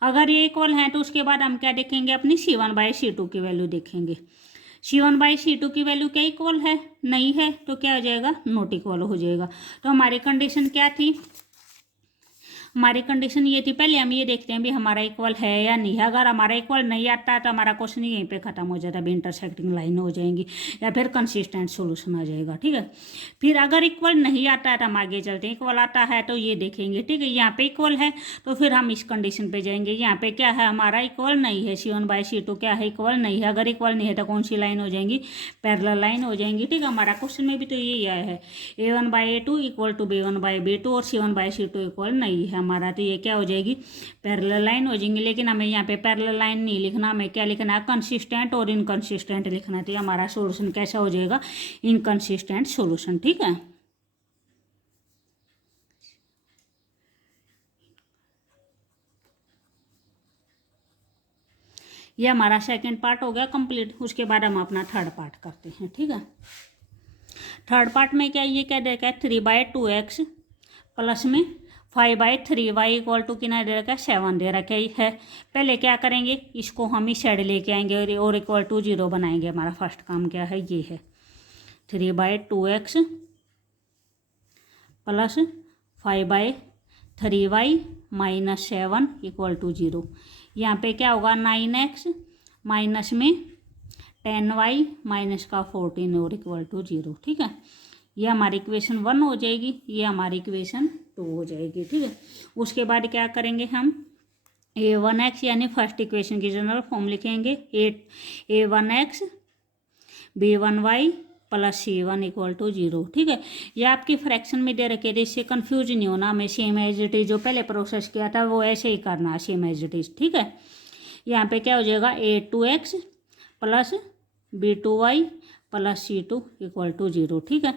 अगर ये इक्वल है तो उसके बाद हम क्या देखेंगे, अपनी c1/c2 की वैल्यू देखेंगे। c1/c2 की वैल्यू क्या इक्वल है, नहीं है, तो क्या हो जाएगा, नॉट इक्वल हो जाएगा। तो हमारी कंडीशन क्या थी, हमारी कंडीशन ये थी, पहले हम ये देखते हैं भी हमारा इक्वल है या नहीं है। अगर हमारा इक्वल नहीं आता है तो हमारा क्वेश्चन यहीं पे खत्म हो जाता है, भी इंटरसेक्टिंग लाइन हो जाएंगी या फिर कंसिस्टेंट सॉल्यूशन आ जाएगा, ठीक है। फिर अगर इक्वल नहीं आता है तो हम आगे चलते हैं, इक्वल आता है तो ये देखेंगे, ठीक है। यहाँ पे इक्वल है तो फिर हम इस कंडीशन पे जाएंगे, यहाँ पे क्या है, हमारा इक्वल नहीं है, c1/c2 क्या है, इक्वल नहीं है। अगर इक्वल नहीं है तो कौन सी लाइन हो जाएंगी, पैरेलल लाइन हो जाएंगी, ठीक है। हमारा क्वेश्चन में भी तो यही आया है, a1/a2 इक्वल टू b1/b2 और c1/c2 इक्वल नहीं है हमारा, तो ये क्या हो जाएगी, पैरेलल लाइन हो जाएंगी। लेकिन हमें यहाँ पे पैरेलल लाइन नहीं लिखना, हमें क्या लिखना है, कंसिस्टेंट और इनकंसिस्टेंट लिखना है। तो हमारा सॉल्यूशन कैसा हो जाएगा, इनकंसिस्टेंट सॉल्यूशन, ठीक है। ये हमारा सेकंड पार्ट हो गया कंप्लीट। उसके बाद हम अपना थर्ड पार्ट करते हैं, ठीक है। थर्ड पार्ट में क्या, ये क्या दे रखा है, 3/2x प्लस में 5/3y इक्वल टू कितना दे रखा है, 7 दे रखा है। पहले क्या करेंगे, इसको हम इस साइड लेके आएंगे और इक्वल टू 0 बनाएंगे। हमारा फर्स्ट काम क्या है, ये है 3/2x plus 5/3y minus 7 equal to 0। यहाँ पे क्या होगा, 9x माइनस में 10y माइनस का 14 और इक्वल टू 0, ठीक है। ये हमारी इक्वेशन 1 हो जाएगी, ये हमारी इक्वेशन 2 हो जाएगी, ठीक है। उसके बाद क्या करेंगे, हम a1x यानी फर्स्ट इक्वेशन की जनरल फॉर्म लिखेंगे, a1x b1y plus c1 equal to 0, ठीक है। ये आपकी फ्रैक्शन में दे रखे थे, इससे कंफ्यूज नहीं होना, हमें सेम एज इट इज जो पहले प्रोसेस किया था वो ऐसे ही करना है, सेम एज इट इज, ठीक है। यहाँ पे क्या हो जाएगा, a2x plus b2y plus c2 equal to 0, ठीक है।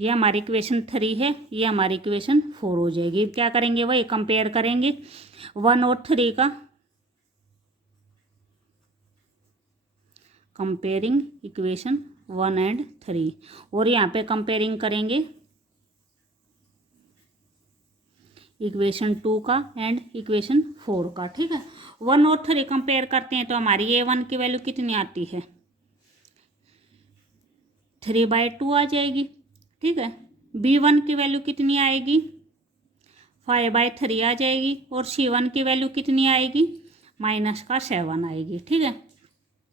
ये हमारी इक्वेशन 3 है, ये हमारी इक्वेशन 4 हो जाएगी। क्या करेंगे, वही कंपेयर करेंगे 1 और 3 का, कंपेयरिंग इक्वेशन 1 एंड 3। और यहाँ पे कंपेयरिंग करेंगे इक्वेशन 2 का एंड इक्वेशन 4 का, ठीक है। 1 और 3 कंपेयर करते हैं तो हमारी A1 की वैल्यू कितनी आती है, 3/2 आ जाएगी, ठीक है। B1 की वैल्यू कितनी आएगी, 5/3 आ जाएगी। और C1 की वैल्यू कितनी आएगी, -7 आएगी, ठीक है।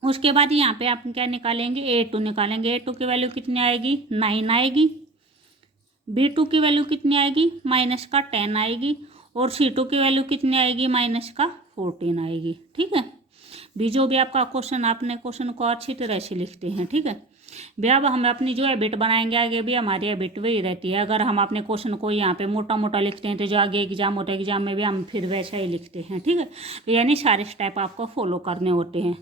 उसके बाद यहाँ पे आप क्या निकालेंगे, A2 निकालेंगे। A2 की वैल्यू कितनी आएगी, 9 आएगी। B2 की वैल्यू कितनी आएगी, -10 आएगी। और C2 की वैल्यू कितनी आएगी, -14 आएगी, ठीक है। जो भी आपका क्वेश्चन, आपने क्वेश्चन को अच्छी तरह से लिखते हैं, ठीक है भैया। अब हम अपनी जो हैबिट बनाएंगे आगे भी हमारी हैबिट वही रहती है। अगर हम अपने क्वेश्चन को यहाँ पे मोटा मोटा लिखते हैं तो जो आगे एग्जाम होता है एग्जाम में भी हम फिर वैसा ही लिखते हैं, ठीक है। तो यानी सारे स्टेप आपको फॉलो करने होते हैं।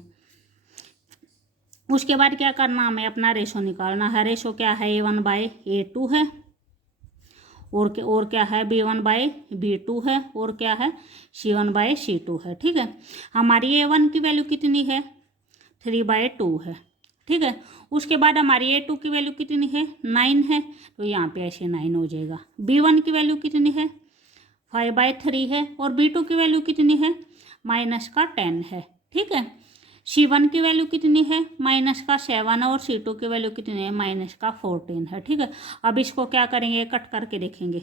उसके बाद क्या करना, हमें अपना रेशो निकालना है। रेशो क्या है, A1/A2 है। और क्या है, B1/B2 है। और क्या है, C1/C2 है, ठीक है। हमारी A1 की वैल्यू कितनी है, 3/2 है, ठीक है। उसके बाद हमारी A2 की वैल्यू कितनी है, 9 है। तो यहाँ पे ऐसे 9 हो जाएगा। B1 की वैल्यू कितनी है, 5/3 है। और B2 की वैल्यू कितनी है, -10 है, ठीक है। C1 की वैल्यू कितनी है, -7 है। और C2 की वैल्यू कितनी है, -14 है, ठीक है। अब इसको क्या करेंगे, कट करके देखेंगे।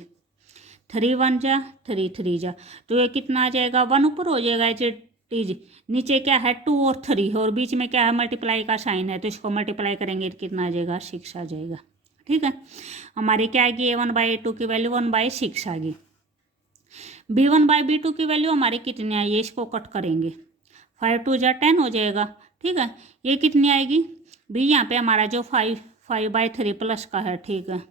3 1 जा 3 3 जा, तो ये कितना आ जाएगा, 1 ऊपर हो जाएगा एच टीज। नीचे क्या है, 2 और 3 है। और बीच में क्या है, मल्टीप्लाई का साइन है। तो इसको मल्टीप्लाई करेंगे तो कितना आ जाएगा, 6 आ जाएगा, ठीक है। हमारी क्या आएगी, A1/A2 की वैल्यू 1/6 आ गई। B1/B2 की वैल्यू हमारी कितनी आई है, इसको कट करेंगे। 5 2 जा 10 हो जाएगा, ठीक है। ये कितनी आएगी, B यहाँ पे हमारा जो 5/3 प्लस का है, ठीक है।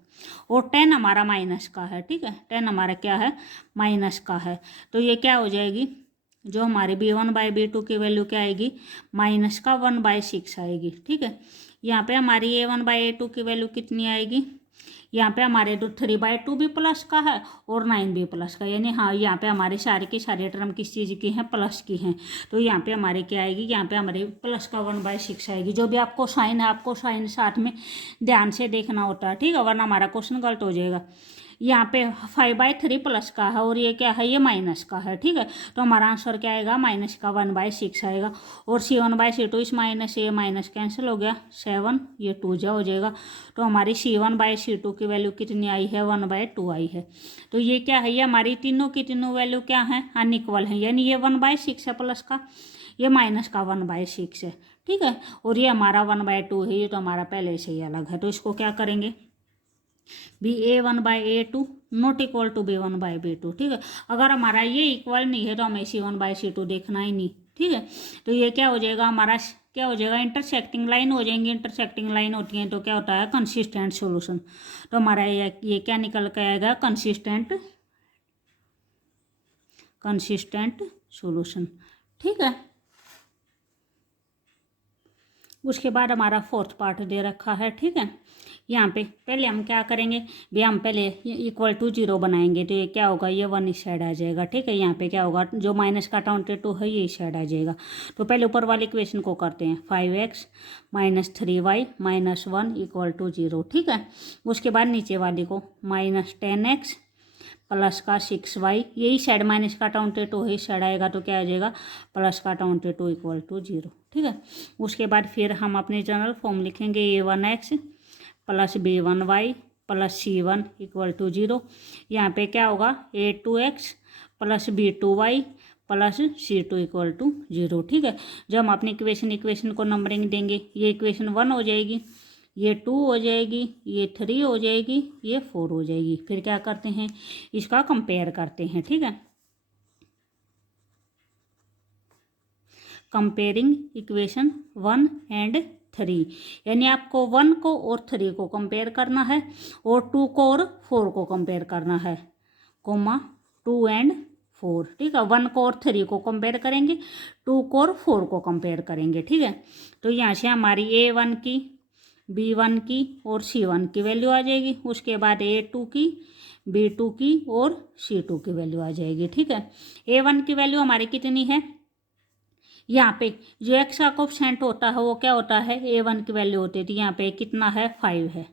और 10 हमारा माइनस का है, ठीक है। 10 हमारा क्या है, माइनस का है। तो ये क्या हो जाएगी, जो हमारी B1/B2 की वैल्यू क्या आएगी, -1/6 आएगी, ठीक है। यहाँ पे हमारी A1/A2 की वैल्यू कितनी आएगी, यहाँ पे हमारे 3/2 भी प्लस का है और 9 भी प्लस का। यानी हाँ, यहाँ पे हमारे सारे के सारे टर्म किस चीज़ की हैं, प्लस की हैं। तो यहाँ पे हमारे क्या आएगी, यहाँ पे हमारे प्लस का 1/6 आएगी। जो भी आपको साइन है, आपको साइन साथ में ध्यान से देखना होता है, ठीक है, वरना हमारा क्वेश्चन गलत हो जाएगा। यहाँ पे 5/3 प्लस का है और ये क्या है, ये माइनस का है, ठीक है। तो हमारा आंसर क्या आएगा, माइनस का 1/6 आएगा। और C1/C2 इस माइनस से ये माइनस कैंसिल हो गया, 7 ये 2 जा हो जाएगा। तो हमारी C1/C2 की वैल्यू कितनी आई है, 1/2 आई है। तो ये क्या है, ये हमारी तीनों की तीनों वैल्यू क्या है, अनइक्वल है। यानी ये 1/6 है प्लस का, ये माइनस का 1/6 है, ठीक है। और ये हमारा 1/2 है, ये तो हमारा पहले से ही अलग है। तो इसको क्या करेंगे, A1/A2 not equal to B1/B2, ठीक है। अगर हमारा ये इक्वल नहीं है तो हमें C1/C2 देखना ही नहीं, ठीक है। तो ये क्या हो जाएगा, हमारा क्या हो जाएगा, इंटरसेक्टिंग लाइन हो जाएंगी। इंटरसेक्टिंग लाइन होती है तो क्या होता है, कंसिस्टेंट सॉल्यूशन। तो हमारा ये क्या निकल के आएगा, कंसिस्टेंट सॉल्यूशन, ठीक है। उसके बाद हमारा 4th पार्ट दे रखा है, ठीक है। यहाँ पे पहले हम क्या करेंगे भैया, हम पहले इक्वल टू 0 बनाएंगे। तो ये क्या होगा, ये 1 इस साइड आ जाएगा, ठीक है। यहाँ पे क्या होगा, जो माइनस का 22 है ये इस साइड आ जाएगा। तो पहले ऊपर वाली इक्वेशन को करते हैं, 5x - 3y - 1 = 0, ठीक है। उसके बाद नीचे वाली को -10x प्लस का 6y, यही साइड माइनस का 22 है इस साइड आएगा। तो क्या आ जाएगा, प्लस का 22 = 0, ठीक है। उसके बाद फिर हम अपने जनरल फॉर्म लिखेंगे, A1x plus B1y plus C1 = 0। यहाँ पे क्या होगा, A2x plus B2y plus C2 = 0, ठीक है। जब हम अपनी इक्वेशन को नंबरिंग देंगे, ये इक्वेशन 1 हो जाएगी, ये 2 हो जाएगी, ये 3 हो जाएगी, ये 4 हो जाएगी। फिर क्या करते हैं, इसका कंपेयर करते हैं, ठीक है। कंपेयरिंग इक्वेशन 1 एंड 3, यानी आपको 1 को और 3 को कंपेयर करना है और 2 को और 4 को कंपेयर करना है, 2 एंड 4, ठीक है। 1 को और 3 को कंपेयर करेंगे, 2 को और 4 को कंपेयर करेंगे, ठीक है। तो यहाँ से हमारी A1 की, B1 की और C1 की वैल्यू आ जाएगी। उसके बाद A2 की, B2 की और C2 की वैल्यू आ जाएगी, ठीक है। A1 की वैल्यू हमारी कितनी है, यहाँ पे जो एक्स का कोफिशिएंट होता है वो क्या होता है, A1 की वैल्यू होती है, तो यहाँ पे कितना है 5 है।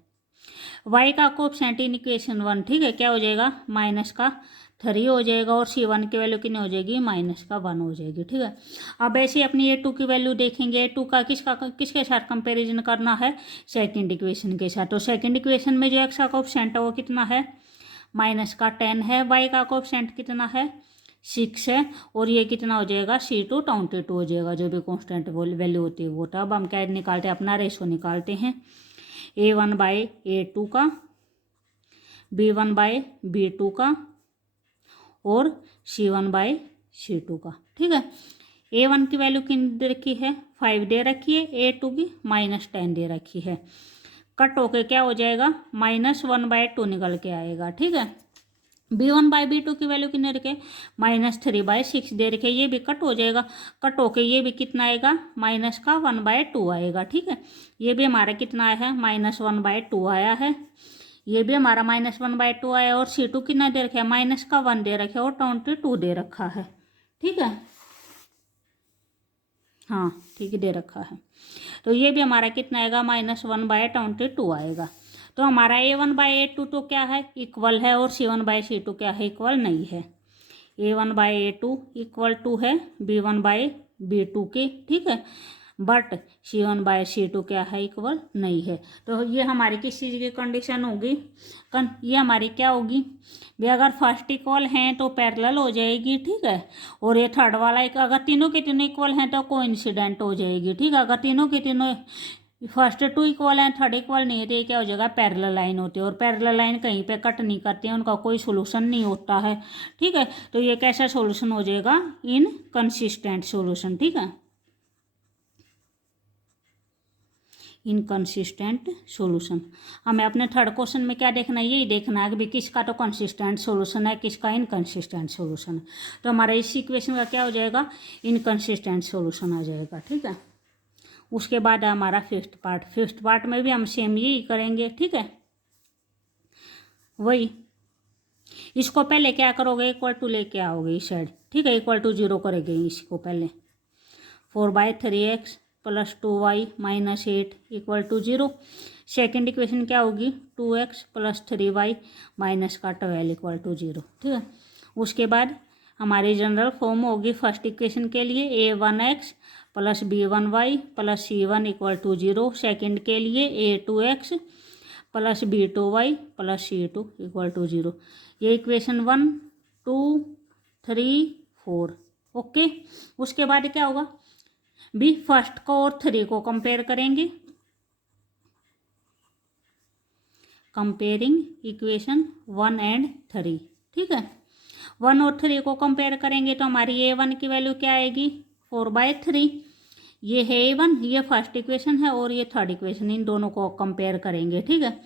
y का कोफिशिएंट इन इक्वेशन 1, ठीक है, क्या हो जाएगा -3 हो जाएगा, और C1 की वैल्यू कितनी हो जाएगी -1 हो जाएगी, ठीक है। अब ऐसे अपनी A2 की वैल्यू देखेंगे। A2 का किसके साथ कंपेरिजन करना है, सेकंड इक्वेशन के साथ। तो सेकंड इक्वेशन में जो x का कोफिशिएंट है वो कितना है -10 है, y का कोफिशिएंट कितना है 6 है, और ये कितना हो जाएगा C2 22 हो जाएगा, जो भी कॉन्स्टेंट वैल्यू होती है वो। तो अब हम क्या निकालते हैं, अपना रेशो निकालते हैं, A1/A2 का, B1/B2 का, और C1/C2 का, ठीक है। A1 की वैल्यू कितनी दे रखी है 5 दे रखी है, A2 की -10 दे रखी है। कट होके क्या हो जाएगा -1/2 निकल के आएगा, ठीक है। B1/B2 की वैल्यू कितने रखे -3/6 दे रखे, ये भी कट हो जाएगा। कट होके ये भी कितना आएगा -1/2 आएगा, ठीक है। ये भी हमारा कितना आया है -1/2 आया है, ये भी हमारा -1/2 आया, और C2 कितना दे रखा है -1 दे रखा है, और 22 दे रखा है, ठीक है। हाँ ठीक है, दे रखा है। तो ये भी हमारा कितना आएगा -1/22 आएगा। तो हमारा A1/A2 तो क्या है इक्वल है, और C1/C2 क्या है इक्वल नहीं है। A1/A2 इक्वल टू है B1/B2 के, ठीक है, बट C1/C2 क्या है इक्वल नहीं है। तो ये हमारी किस चीज़ की कंडीशन होगी, ये हमारी क्या होगी भी, अगर फर्स्ट इक्वल हैं तो पैरेलल हो जाएगी, ठीक है, और ये थर्ड वाला एक अगर तीनों के तीनों इक्वल हैं तो कोइंसिडेंट हो जाएगी, ठीक है। अगर तीनों के तीनों फर्स्ट 2 इक्वल हैं, थर्ड इक्वल नहीं है, तो ये क्या हो जाएगा पैरेलल लाइन होती है, और पैरेलल लाइन कहीं पे कट नहीं करते हैं, उनका कोई सोल्यूशन नहीं होता है, ठीक है। तो ये कैसा सोल्यूशन हो जाएगा, इनकंसिस्टेंट सोल्यूशन, ठीक है, इनकंसिस्टेंट सोल्यूशन। हमें अपने थर्ड क्वेश्चन में क्या देखना है, यही देखना है कि किसका तो कंसिस्टेंट सोल्यूशन है, किसका इनकंसिस्टेंट सोल्यूशन है। तो हमारा इस इक्वेशन का क्या हो जाएगा, इनकंसिस्टेंट सोल्यूशन आ जाएगा, ठीक है। उसके बाद हमारा फिफ्थ पार्ट में भी हम सेम यही करेंगे, ठीक है। वही इसको पहले क्या करोगे, इक्वल टू लेके आओगे इस साइड, ठीक है, इक्वल टू 0 करेंगे इसको पहले। 4/3x + 2y - 8 = 0। सेकेंड इक्वेशन क्या होगी 2x + 3y - 12 = 0, ठीक है। उसके बाद हमारी जनरल फॉर्म होगी फर्स्ट इक्वेशन के लिए A1x + B1y + C1 = 0। सेकेंड के लिए A2x + B2y + C2 = 0। ये इक्वेशन 1 2 3 4, ओके। उसके बाद क्या होगा भी, फर्स्ट को और 3 को कंपेयर करेंगे, कंपेयरिंग इक्वेशन 1 और 3, ठीक है। 1 और 3 को कंपेयर करेंगे तो हमारी A1 की वैल्यू क्या आएगी 4/3, ये है A1, ये फर्स्ट इक्वेशन है, और ये थर्ड इक्वेशन, इन दोनों को कंपेयर करेंगे, ठीक है।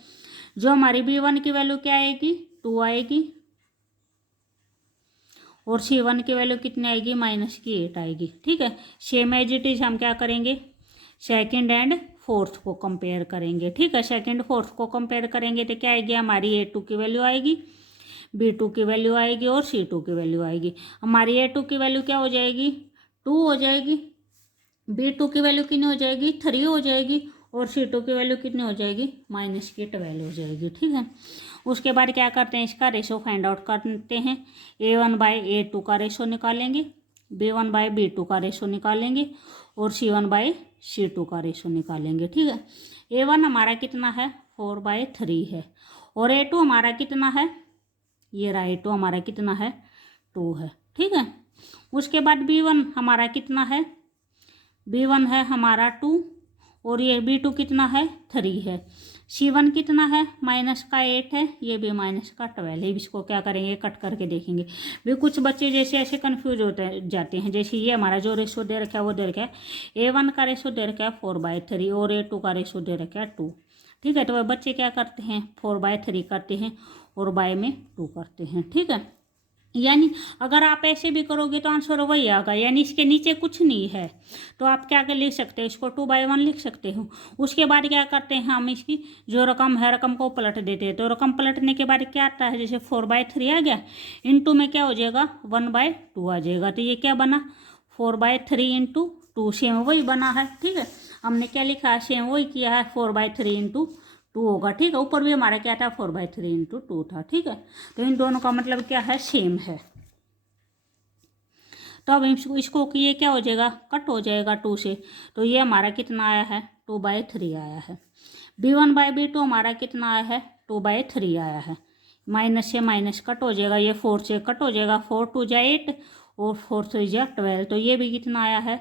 जो हमारी B1 की वैल्यू क्या आएगी 2 आएगी, और C1 की वैल्यू कितनी आएगी -8 आएगी, ठीक है। सेम एज इट इज हम क्या करेंगे, सेकंड एंड फोर्थ को कंपेयर करेंगे, ठीक है। सेकंड फोर्थ को कंपेयर करेंगे तो क्या आएगी, हमारी A2 की वैल्यू आएगी, B2 की वैल्यू आएगी, और C2 की वैल्यू आएगी। हमारी A2 की वैल्यू क्या हो जाएगी 2 हो जाएगी, B2 की वैल्यू कितनी हो जाएगी 3 हो जाएगी, और C2 की वैल्यू कितनी हो जाएगी -12 हो जाएगी, ठीक है। उसके बाद क्या करते हैं, इसका रेशो फाइंड आउट करते हैं। A1/A2 का रेशो निकालेंगे, B1/B2 का रेशो निकालेंगे, और C1/C2 का रेशो निकालेंगे, ठीक है। A1 हमारा कितना है 4/3 है, और A2 हमारा कितना है, ये रहा A2 हमारा कितना है 2 है, ठीक है। उसके बाद B1 हमारा कितना है, B1 है हमारा 2, और ये B2 कितना है 3 है। C1 कितना है -8 है, ये भी -12 है। इसको क्या करेंगे कट करके देखेंगे भी। कुछ बच्चे जैसे ऐसे कंफ्यूज होते जाते हैं, जैसे ये हमारा जो रेशो दे रखा है वो दे रखा है A1 का रेशो दे रखा है 4/3, और A2 का रेशो दे रखा है 2, ठीक है। तो वह बच्चे क्या करते हैं 4/3 करते हैं, और बाय में 2 करते हैं, ठीक है। यानी अगर आप ऐसे भी करोगे तो आंसर वही आएगा, यानी इसके नीचे कुछ नहीं है, तो आप क्या कर लिख सकते हो, इसको 2/1 लिख सकते हो। उसके बाद क्या करते हैं हम, इसकी जो रकम है रकम को पलट देते हैं। तो रकम पलटने के बाद क्या आता है, जैसे 4/3 आ गया, इनटू में क्या हो जाएगा 1/2 आ जाएगा। तो ये क्या बना 4/3 × 2 सेम वही बना है, ठीक है। हमने क्या लिखा है, सेम वही किया है, 4/3 × 2 होगा, ठीक है। ऊपर भी हमारा क्या था, 4/3 × 2 था, ठीक है। तो इन दोनों का मतलब क्या है, सेम है। तो अब इसको कि ये क्या हो जाएगा, कट हो जाएगा 2 से। तो ये हमारा कितना आया है, 2/3 आया है। B1/B2 हमारा कितना आया है, 2/3 आया है। माइनस से माइनस कट हो जाएगा, ये 4 से कट हो जाएगा, 4 2 जा 8 और 4 3 जा 12। तो ये भी कितना आया है,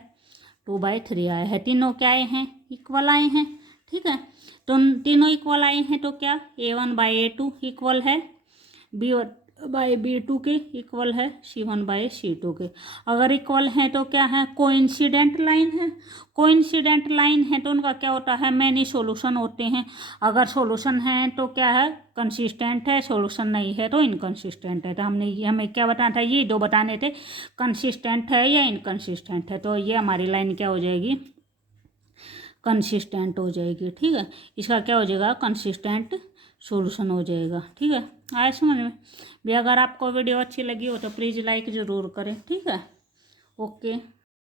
2/3 आया है। तीनों क्या आए हैं, इक्वल आए हैं, ठीक है। तो तीनों इक्वल आए हैं तो क्या, A1/A2 इक्वल है B1/B2 के, इक्वल है C1/C2 के। अगर इक्वल हैं तो क्या है, कोइंसिडेंट लाइन है। कोइंसिडेंट लाइन है तो उनका क्या होता है, मैनी सॉल्यूशन होते हैं। अगर सॉल्यूशन है तो क्या है, कंसिस्टेंट है, सॉल्यूशन नहीं है तो इनकंसिस्टेंट है। तो हमें क्या बताना था, ये दो बताने थे, कंसिस्टेंट है या इनकंसिस्टेंट है। तो ये हमारी लाइन क्या हो जाएगी, कंसिस्टेंट हो जाएगी, ठीक है। इसका क्या हो जाएगा, कंसिस्टेंट सॉल्यूशन हो जाएगा, ठीक है। आया समझ में भी। अगर आपको वीडियो अच्छी लगी हो तो प्लीज़ लाइक ज़रूर करें, ठीक है। ओके।